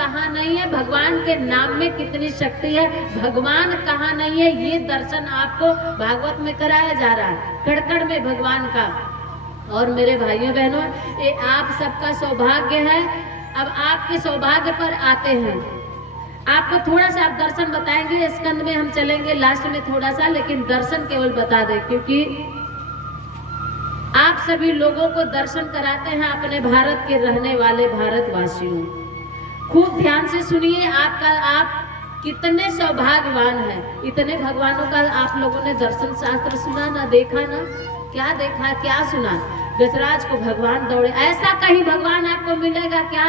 कहाँ नहीं है, भगवान के नाम में कितनी शक्ति है, भगवान कहाँ नहीं है, ये दर्शन आपको भागवत में कराया जा रहा है, कड़कड़ में भगवान का। और मेरे भाइयों बहनों, ये आप सबका सौभाग्य है। अब आपके सौभाग्य पर आते हैं, आपको थोड़ा सा आप दर्शन बताएंगे, स्कंद में हम चलेंगे लास्ट में थोड़ा सा, लेकिन दर्शन केवल बता दें, क्योंकि आप सभी लोगों को दर्शन कराते हैं अपने भारत के रहने वाले भारतवासियों। खूब ध्यान से सुनिए, आप कितने सौभाग्यवान हैं। इतने भगवानों का आप लोगों ने दर्शन शास्त्र सुना ना, देखा ना, क्या देखा क्या सुना। गजराज को भगवान दौड़े, ऐसा कहीं भगवान आपको मिलेगा क्या?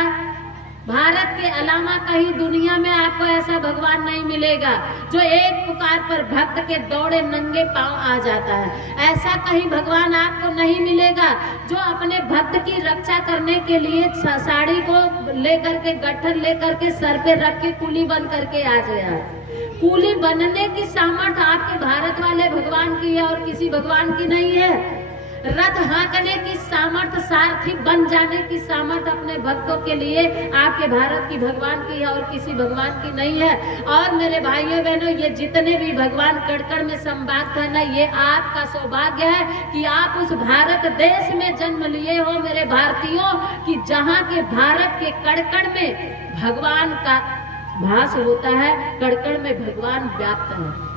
भारत के अलावा कहीं दुनिया में आपको ऐसा भगवान नहीं मिलेगा जो एक पुकार पर भक्त के दौड़े नंगे पांव आ जाता है। ऐसा कहीं भगवान आपको नहीं मिलेगा जो अपने भक्त की रक्षा करने के लिए साड़ी को लेकर के, गट्ठर लेकर के सर पे रख के कूली बन करके आ गया। कूली बनने की सामर्थ्य आपके भारत वाले भगवान की है और किसी भगवान की नहीं है। रथ हाँकने की सामर्थ्य, सारथी बन जाने की सामर्थ्य अपने भक्तों के लिए आपके भारत की भगवान की है और किसी भगवान की नहीं है। और मेरे भाइयों बहनों, ये जितने भी भगवान कड़कड़ में संवाद है ना, ये आपका सौभाग्य है कि आप उस भारत देश में जन्म लिए हो मेरे भारतीयों, कि जहाँ के भारत के कड़कड़ में भगवान का भास होता है, कड़कड़ में भगवान व्याप्त है।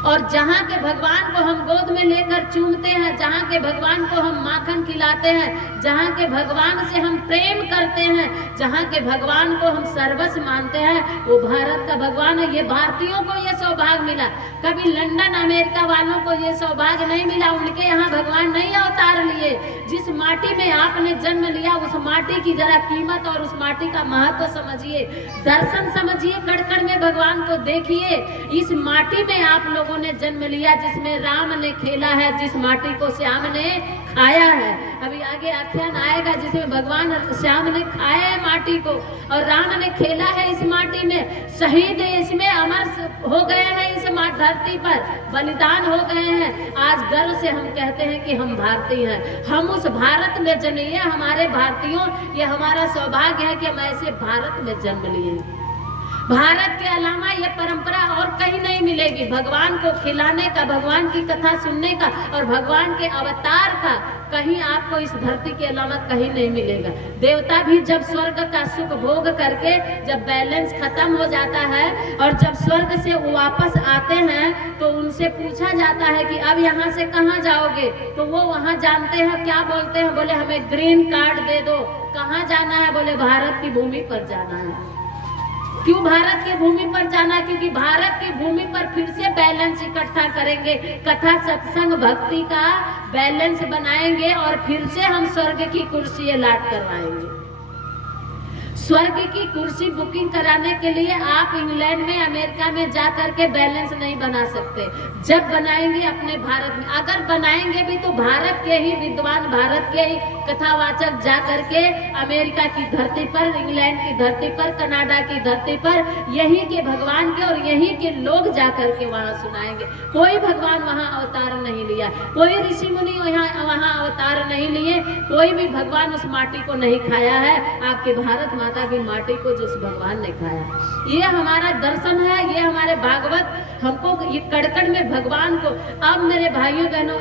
और जहाँ के भगवान को हम गोद में लेकर चूमते हैं, जहाँ के भगवान को हम माखन खिलाते हैं, जहाँ के भगवान से हम प्रेम करते हैं, जहाँ के भगवान को हम सर्वस्व मानते हैं, वो भारत का भगवान है। ये भारतीयों को ये सौभाग्य मिला, कभी लंदन अमेरिका वालों को ये सौभाग्य नहीं मिला। उनके यहाँ भगवान नहीं अवतार लिए। जिस माटी में आपने जन्म लिया उस माटी की जरा कीमत और उस माटी का महत्व समझिए, दर्शन समझिए, कड़कड़ में भगवान को देखिए। इस माटी में आप लोगों ने जन्म लिया, जिसमें राम ने खेला है, जिस माटी को श्याम ने खाया है। अभी आगे आख्यान आएगा जिसमें भगवान श्याम ने खाया है माटी को और राम ने खेला है इस माटी में। शहीद इसमें अमर हो गए हैं, इस धरती पर बलिदान हो गए हैं। आज गर्व से हम कहते हैं कि हम भारतीय हैं, हम उस भारत में जन्मे। हमारे भारतीयों, ये हमारा सौभाग्य है कि हम ऐसे भारत में जन्म लिए। भारत के अलावा ये परंपरा और कहीं नहीं मिलेगी। भगवान को खिलाने का, भगवान की कथा सुनने का और भगवान के अवतार का कहीं आपको इस धरती के अलावा कहीं नहीं मिलेगा। देवता भी जब स्वर्ग का सुख भोग करके जब बैलेंस खत्म हो जाता है और जब स्वर्ग से वापस आते हैं तो उनसे पूछा जाता है कि अब यहाँ से कहाँ जाओगे, तो वो वहाँ जानते हैं क्या बोलते हैं, बोले हमें ग्रीन कार्ड दे दो। कहाँ जाना है, बोले भारत की भूमि पर जाना है। क्यों भारत की भूमि पर जाना? क्योंकि भारत की भूमि पर फिर से बैलेंस इकट्ठा करेंगे, कथा सत्संग भक्ति का बैलेंस बनाएंगे और फिर से हम स्वर्ग की कुर्सी अलाट करवाएंगे। स्वर्ग की कुर्सी बुकिंग कराने के लिए आप इंग्लैंड में, अमेरिका में जा करके बैलेंस नहीं बना सकते। जब बनाएंगे अपने भारत में, अगर बनाएंगे भी तो भारत के ही विद्वान, भारत के ही कथावाचक जा करके अमेरिका की धरती पर, इंग्लैंड की धरती पर, कनाडा की धरती पर यहीं के भगवान के और यहीं के लोग जा करके वहाँ सुनाएंगे। कोई भगवान वहाँ अवतार नहीं लिया, कोई ऋषि मुनि वहाँ अवतार नहीं लिए, कोई भी भगवान उस माटी को नहीं खाया है, आपके भारत माता की माटी को जिस भगवान ने खाया। ये हमारा दर्शन है, ये हमारे भागवत हमको ये कड़कड़ में भगवान को। अब मेरे भाइयों बहनों,